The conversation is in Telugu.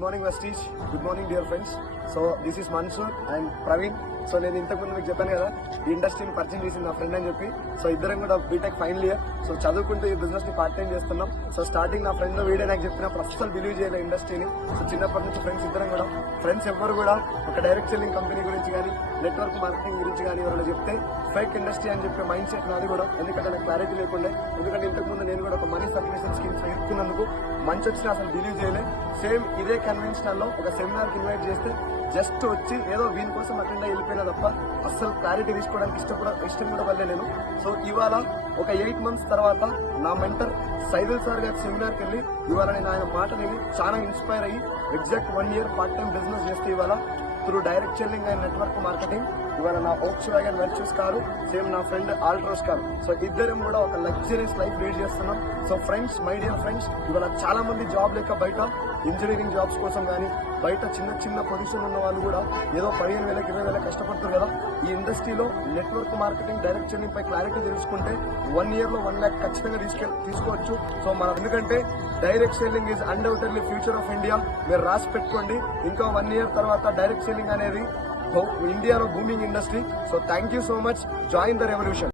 Good morning Vestige, good morning dear friends. So this is Mansoor and Praveen. So నేను ఇంతకుముందు మీకు చెప్పాను కదా, ఈ ఇండస్ట్రీని పరిచయం చేసింది నా ఫ్రెండ్ అని చెప్పి. సో ఇద్దరం కూడా బీటెక్ ఫైనల్ ఇయర్. సో చదువుకుంటూ ఈ బిజినెస్ ని పార్ట్ టైం చేస్తున్నాం. సో స్టార్టింగ్ నా ఫ్రెండ్ వీడియో నాకు చెప్పినప్పుడు అస్సలు బిలీవ్ చేయలేదు ఇండస్ట్రీని. సో చిన్నప్పటి నుంచి ఫ్రెండ్స్ ఇద్దరం కూడా, ఫ్రెండ్స్ ఎవరు కూడా ఒక డైరెక్ట్ సెల్లింగ్ కంపెనీ గురించి కానీ నెట్వర్క్ మార్కెటింగ్ గురించి కానీ ఎవరైనా చెప్తే ఫేక్ ఇండస్ట్రీ అని చెప్పే మైండ్ సెట్ నాది కూడా. ఎందుకంటే నాకు క్లారిటీ లేకుండే. ఎందుకంటే ఇంతకుముందు నేను కూడా ఒక మనీ సర్క్యులేషన్ స్కీమ్స్ ఇస్తున్నందుకు మంచి వచ్చినా అసలు బిలీవ్ చేయలే. సేమ్ ఇదే కన్వెన్షనల్ లో ఒక సెమినార్ కి ఇన్వైట్ చేస్తే జస్ట్ వచ్చి ఏదో వీని కోసం అటెండ్ అయ్యి వెళ్ళిపోయినా తప్ప అస్సలు క్లారిటీ తీసుకోవడానికి ఇష్టం కూడా పడలే నేను. సో ఇవాళ ఒక 8 months తర్వాత నా మెంటర్ సైదుల్ సార్ గారి సెమినార్కి వెళ్ళి ఇవాళ నేను ఆయన మాట విని చాలా ఇన్స్పైర్ అయ్యి exact 1 year part time business చేస్తే ఇవాళ through direct selling and network marketing ఇవాళ నా Volkswagen వెర్చ్యూస్ కారు, సేమ్ నా ఫ్రెండ్ ఆల్ట్రోస్ కారు. సో ఇద్దరం కూడా ఒక లగ్జరీస్ లైఫ్ లీడ్ చేస్తున్నాం. So friends, my dear friends, ఇవాళ చాలా మంది జాబ్ లేక బయట ఇంజనీరింగ్ జాబ్స్ కోసం కానీ బయట చిన్న పొజిషన్ ఉన్న వాళ్ళు కూడా ఏదో 15,000 20,000 కష్టపడుతారు కదా. ఈ ఇండస్ట్రీలో నెట్వర్క్ మార్కెటింగ్ డైరెక్ట్ సెల్లింగ్ పై క్లారిటీ తెలుసుకుంటే 1 year లో 1 lakh ఖచ్చితంగా తీసుకోవచ్చు. సో మనం ఎందుకంటే direct selling is undoubtedly future of India. మీరు రాసి పెట్టుకోండి. ఇంకా 1 year తర్వాత డైరెక్ట్ సెల్లింగ్ అనేది ఇండియాలో booming industry. So thank you so much. Join the revolution.